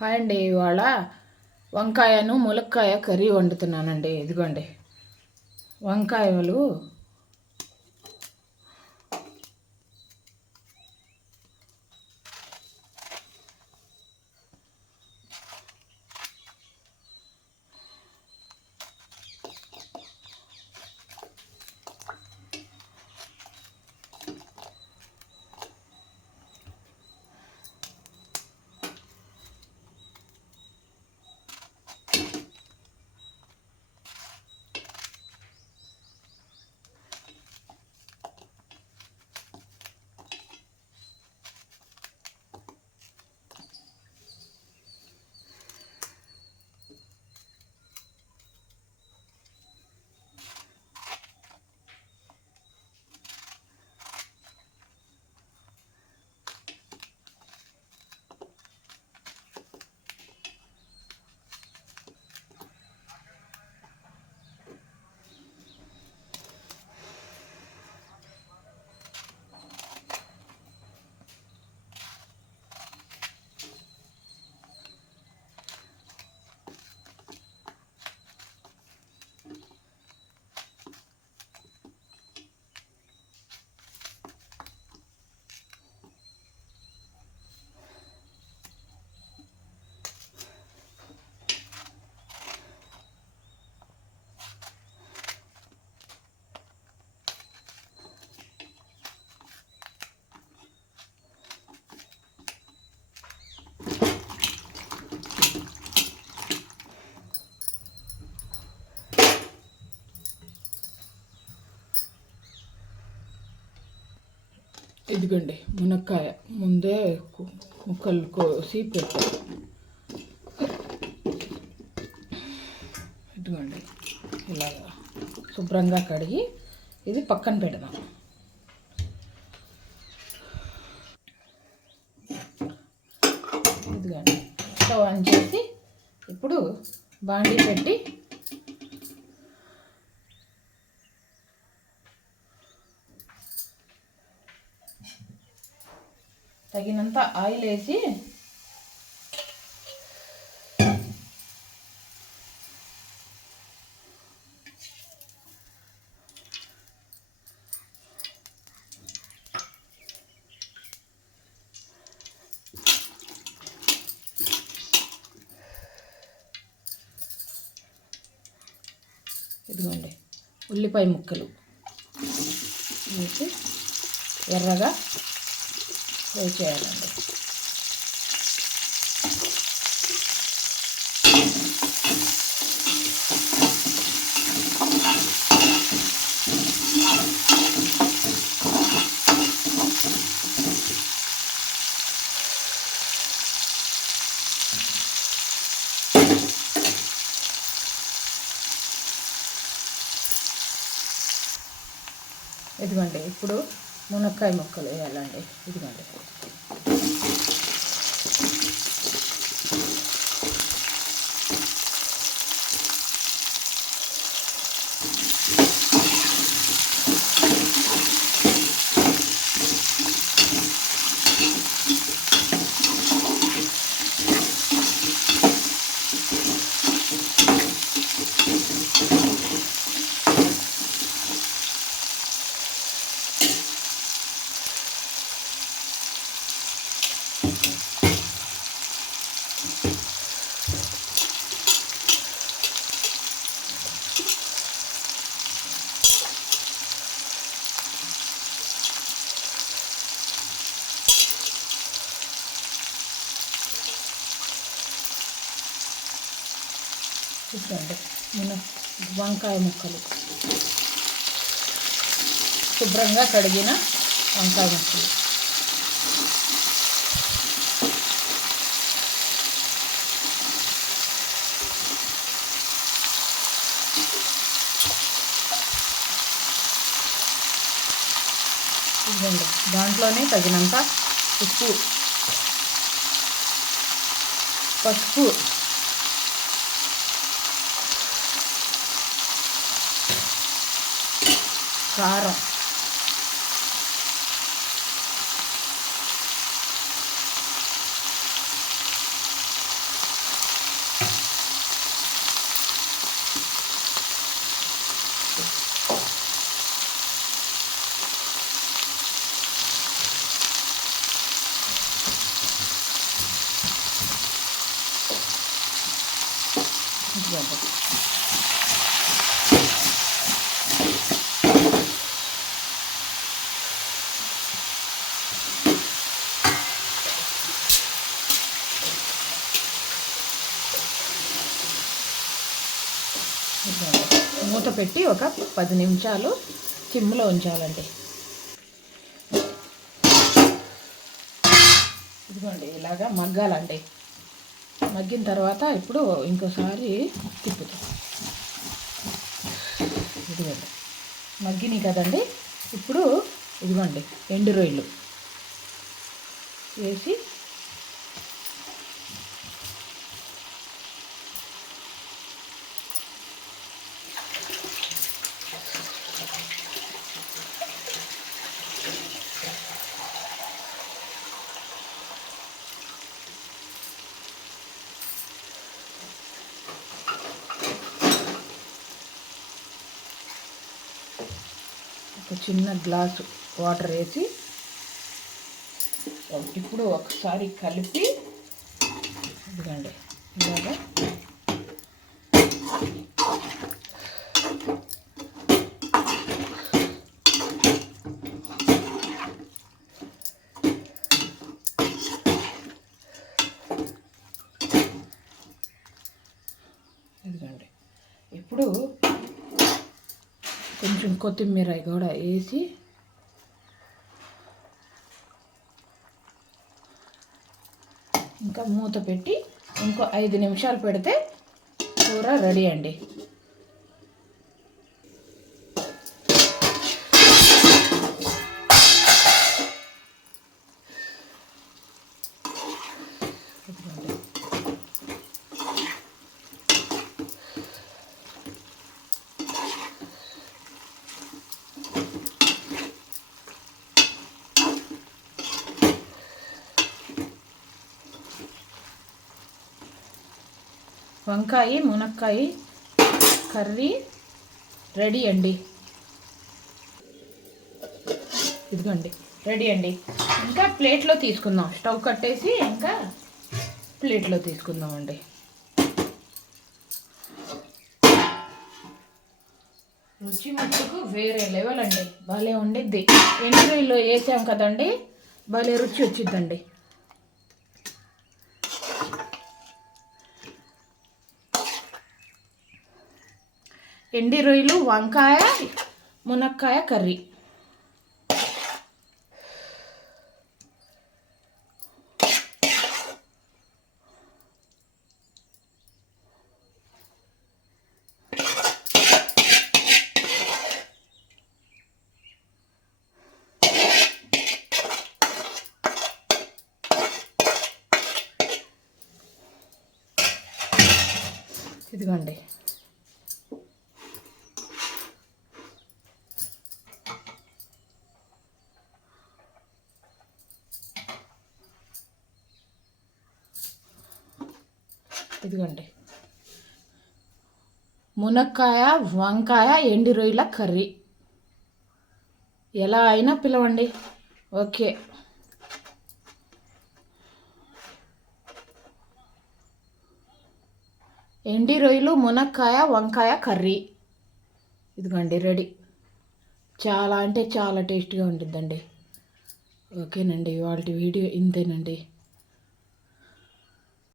Hi అండి ఇవాళ వంకాయను ములక్కాయ కర్రీ వండుతున్నానండి. ఇదిగోండి. వంకాయలు ఇదిగోండి మునక్కాయ. ముందే ముక్కలు కోసి పెట్టాను ఇదిగోండి ఇలాగా శుభ్రంగా కడిగి ఇది పక్కన పెడదాం. ఇదిగోండి స్టవ్ ఆన్ చేసి ఇప్పుడు బాండీ పెట్టి తగినంత ఆయిల్ వేసి ఇదిగోండి ఉల్లిపాయ ముక్కలు వేసి ఎర్రగా ఫ్రై చేయాలండి ఇదిగోండి ఇప్పుడు మునక్కాయ ముక్కలు వేయాలండి ఇదిగోండి చూడండి మన వంకాయ ముక్కలు. శుభ్రంగా కడిగిన వంకాయ ముక్కలు. ఇవ్వండి దాంట్లోనే తగినంత ఉప్పు పసుపు காரம் Gracias. మూత పెట్టి ఒక పది నిమిషాలు సిమ్లో ఉంచాలండి. ఇదిగోండి ఇలాగా మగ్గాలండి. మగ్గిన తర్వాత ఇప్పుడు ఇంకోసారి తిప్పుతాం. ఇదిగోండి మగ్గినాయి కదండి. ఇప్పుడు ఇదిగోండి ఎండు రొయ్యలు వేసి ఒక చిన్న గ్లాసు వాటర్ వేసి ఇప్పుడు ఒకసారి కలిపి ఇదిగండి ఇలాగా ఇదిగోండి ఇప్పుడు కొంచెం కొత్తిమీర కూడా వేసి ఇంకా మూత పెట్టి ఇంకో ఐదు నిమిషాలు పెడితే కూర రెడీ అండి. వంకాయ మునక్కాయ కర్రీ రెడీ అండి. ఇదిగోండి రెడీ అండి. ఇంకా ప్లేట్లో తీసుకుందాం. స్టవ్ కట్టేసి ఇంకా ప్లేట్లో తీసుకుందాం అండి. రుచి మట్టుకు వేరే లెవెల్ అండి. భలే ఉండిద్ది. ఎంట్రీలో వేసాం కదండి భలే రుచి వచ్చిద్దండి. ఎండి రొయ్యలు వంకాయ మునక్కాయ కర్రీ. ఇదిగోండి. ఇదిగోండి. మునక్కాయ వంకాయ ఎండి రొయ్యల కర్రీ. ఎలా అయినా పిలవండి. ఓకే. ఎండి రొయ్యలు మునక్కాయ వంకాయ కర్రీ. ఇదిగోండి రెడీ. చాలా అంటే చాలా టేస్ట్గా ఉంటుందండి ఓకేనండి వాళ్ళ వీడియో ఇంతేనండి.